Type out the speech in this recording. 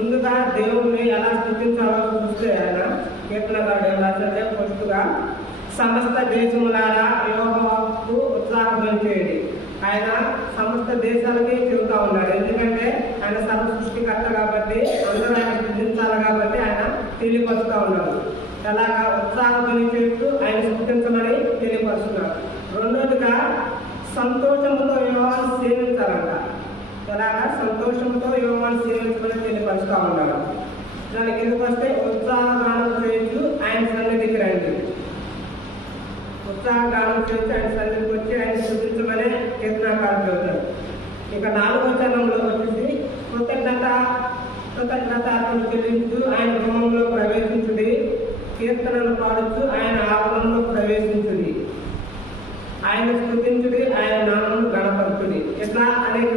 ముందుగా దేవుణ్ణి ఎలా స్థుతించాలో చూస్తే ఆయన కీర్తనగాడు ఏం రాశాడంటే ఫస్ట్గా సమస్త దేశములారా యెహోవాకు ఉత్సాహపరిచేది. ఆయన సమస్త దేశాలకి చెబుతా ఉన్నాడు. ఎందుకంటే ఆయన సర్వ సృష్టికర్త కాబట్టి అందరూ ఆయన స్థుతించాలి కాబట్టి ఆయన తెలియపరుస్తూ ఉన్నాడు. అలాగా ఉత్సాహపరి చేస్తూ ఆయన స్థుతించమని తెలియపరుస్తున్నాడు. రెండోదిగా సంతోషంతో యెహోవాను సేవించాలంట. ఎలాగా సంతోషంతో యెహోవాను సేవించమని తెలియపరుస్తూ ఉన్నాడు. దానికి ఎందుకు వస్తే ఉత్సాహగానం చేస్తూ ఆయన సన్నిధికి రండి. ఉత్సాహగానం చేసి ఆయన సన్నిధికి వచ్చి ఆయన స్థుతించమని కీర్తనకారుడు చెబుతాడు. ఇక 4వ చరణంలో వచ్చేసి కృతజ్ఞతార్పణ చెల్లించు ఆయన గృహంలో ప్రవేశించుడి, కీర్తనలు పాడుచు ఆయన ఆవరణలో ప్రవేశించుడి, ఆయన స్థుతించుడి, ఆయన నామమును గణపరచుడి. ఇట్లా అనేక